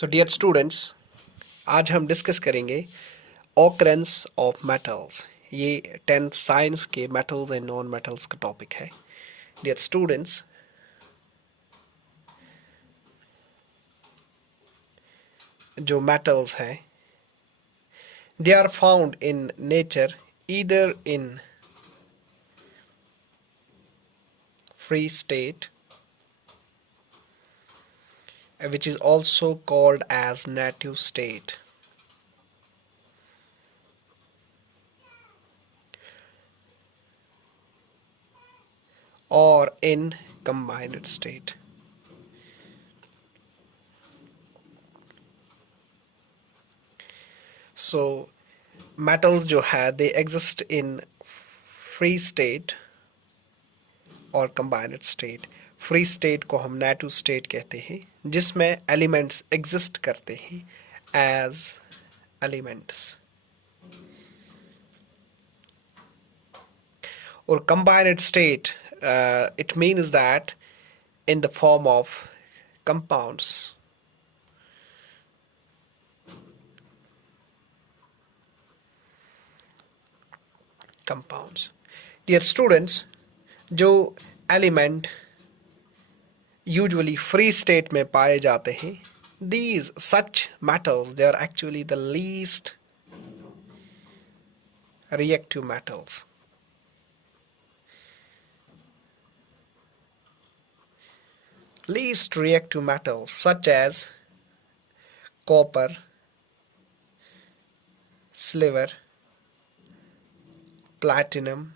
So dear students, आज हम discuss करेंगे ऑकरेंस ऑफ मेटल्स। ये 10th साइंस के मेटल्स एंड नॉन मेटल्स का टॉपिक है। डियर स्टूडेंट्स, जो मेटल्स है they are found in nature either in free state, which is also called as native state, or in combined state. So metals जो है they exist in free state और combined state. Free state को हम native state कहते हैं, जिसमें elements exist करते हैं एज एलिमेंट्स, और combined state it means that in the form of compounds. Dear students, जो एलिमेंट यूजुअली फ्री स्टेट में पाए जाते हैं, these such metals, they are actually the least reactive metals. Least reactive metals such as copper, silver, platinum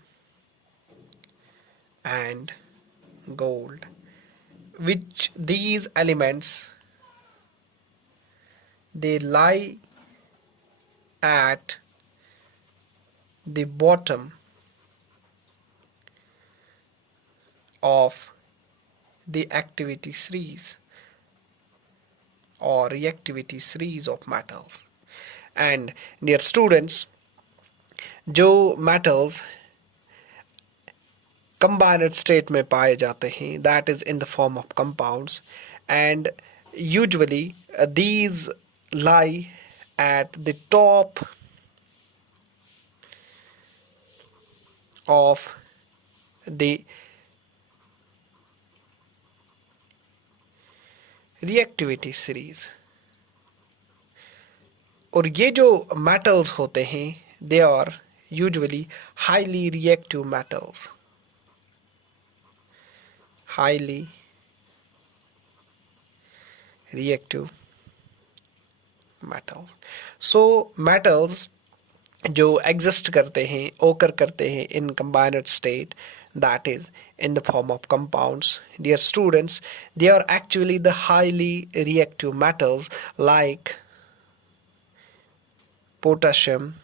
and gold, which these elements they lie at the bottom of the activity series or reactivity series of metals. And dear students, जो metals combined state में पाए जाते हैं, that is in the form of compounds, and usually these lie at the top of the reactivity series. और ये जो metals होते हैं they are usually highly reactive metals. Highly reactive metals. So metals जो exist करते हैं, occur करते हैं in combined state, that is in the form of compounds. Dear students, they are actually the highly reactive metals like potassium,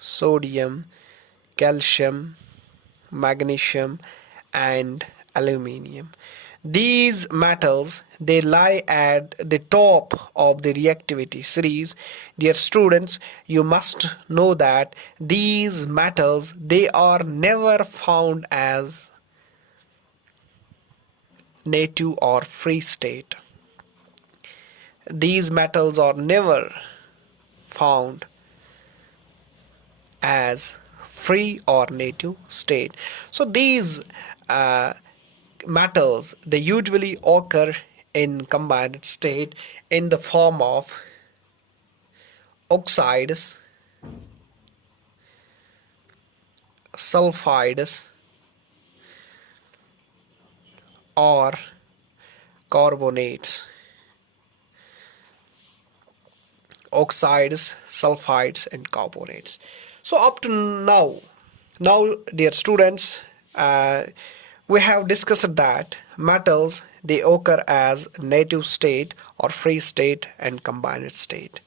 sodium, calcium, magnesium and aluminium. These metals they lie at the top of the reactivity series. Dear students, you must know that these metals they are never found as native or free state. These metals are never found as free or native state. So these metals they usually occur in combined state in the form of oxides, sulfides or carbonates. Oxides, sulfides and carbonates. So up to now dear students, we have discussed that metals they occur as native state or free state and combined state.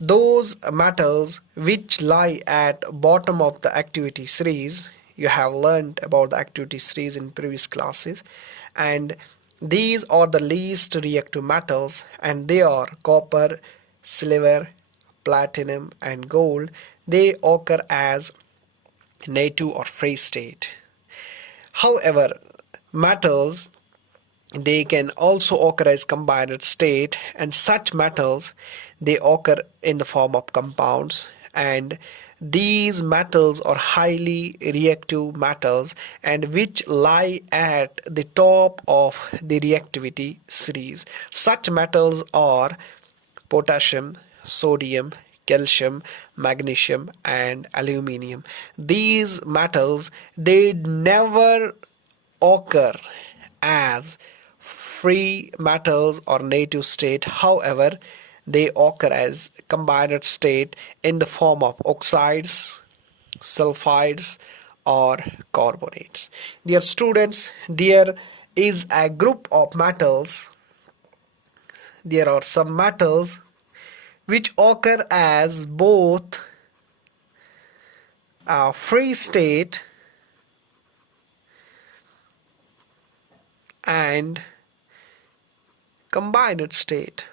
Those metals which lie at bottom of the activity series, you have learned about the activity series in previous classes, and these are the least reactive metals, and they are copper, silver, platinum and gold. They occur as native or free state. However, metals they can also occur as combined state, and such metals, they occur in the form of compounds, and these metals are highly reactive metals and which lie at the top of the reactivity series. Such metals are potassium, sodium, calcium, magnesium, and aluminium. These metals, they never occur as free metals or native state. However, they occur as combined state in the form of oxides, sulfides, or carbonates. Dear students, there is a group of metals. There are some metals which occur as both a free state and combined state.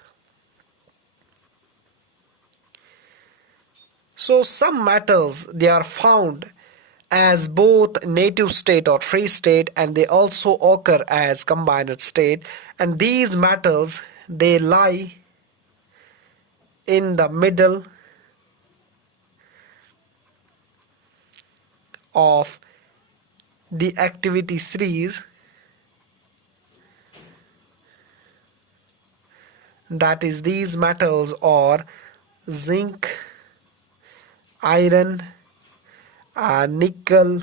So some metals, they are found as both native state or free state, and they also occur as combined state, and these metals, they lie in the middle of the activity series, that is these metals are zinc, iron, nickel,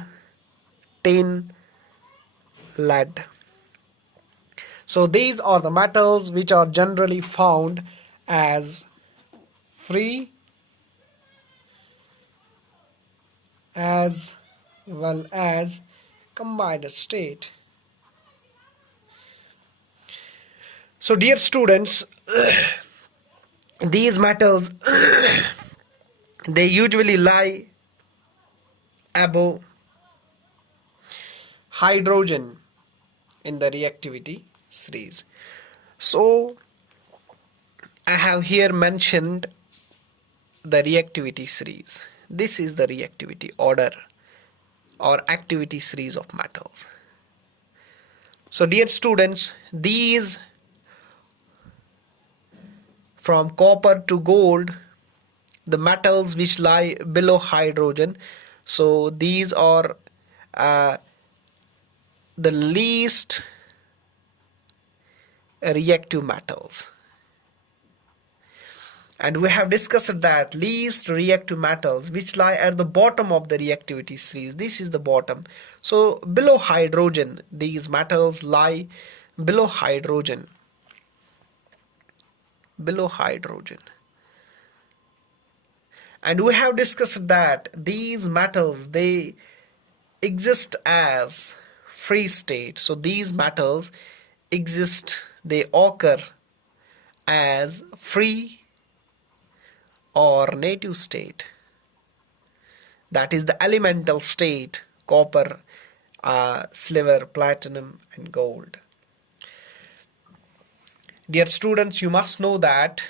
tin, lead. So these are the metals which are generally found as free as well as combined state. So dear students, these metals they usually lie above hydrogen in the reactivity series. So I have here mentioned the reactivity series. This is the reactivity order or activity series of metals. So dear students, these from copper to gold, the metals which lie below hydrogen, so these are the least reactive metals. And we have discussed that least reactive metals which lie at the bottom of the reactivity series. This is the bottom. So below hydrogen, these metals lie below hydrogen. Below hydrogen. And we have discussed that these metals, they exist as free state. So these metals exist, they occur as free or native state. That is the elemental state, copper, silver, platinum, and gold. Dear students, you must know that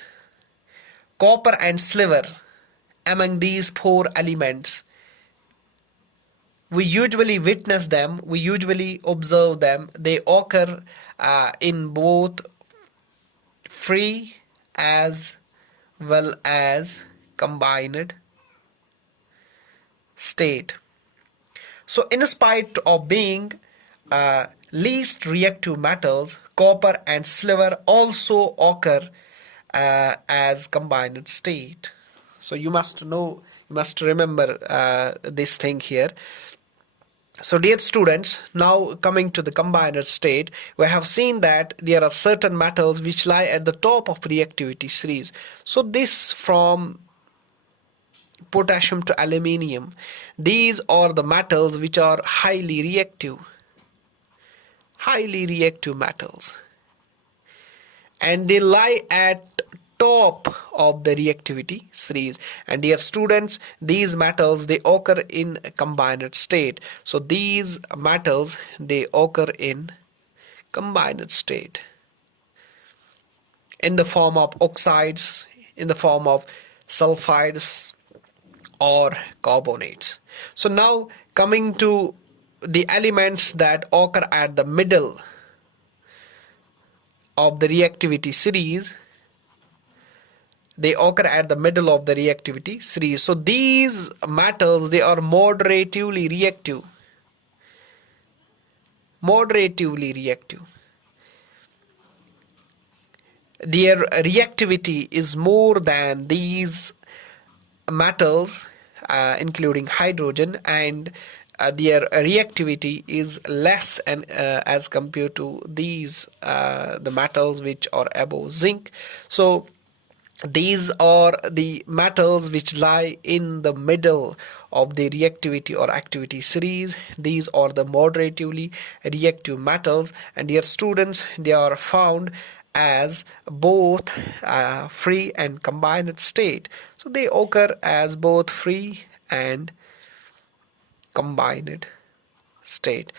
copper and silver, among these four elements, we usually witness them, we usually observe them. They occur in both free as well as combined state. So in spite of being least reactive metals, copper and silver also occur as combined state. So you must know, you must remember this thing here. So dear students, now coming to the combined state, we have seen that there are certain metals which lie at the top of reactivity series. So this from potassium to aluminium, these are the metals which are highly reactive metals, and they lie at top of the reactivity series. And dear students, these metals, they occur in a combined state. So these metals, they occur in combined state in the form of oxides, in the form of sulfides or carbonates. So now coming to the elements that occur at the middle of the reactivity series, they occur at the middle of the reactivity series. So these metals, they are moderatively reactive. Moderatively reactive. Their reactivity is more than these metals, including hydrogen, and their reactivity is less as compared to these the metals which are above zinc. So these are the metals which lie in the middle of the reactivity or activity series. These are the moderatively reactive metals, and dear students, they are found as both free and combined state. So they occur as both free and combined state.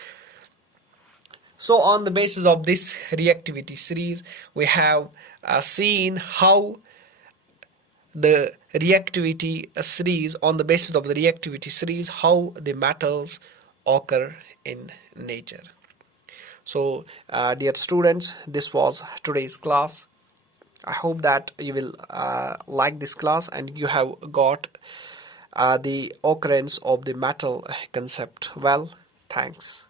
So on the basis of this reactivity series, we have seen how the reactivity series, on the basis of the reactivity series, how the metals occur in nature. So dear students, this was today's class. I hope that you will like this class and you have got the occurrence of the metal concept well. Thanks.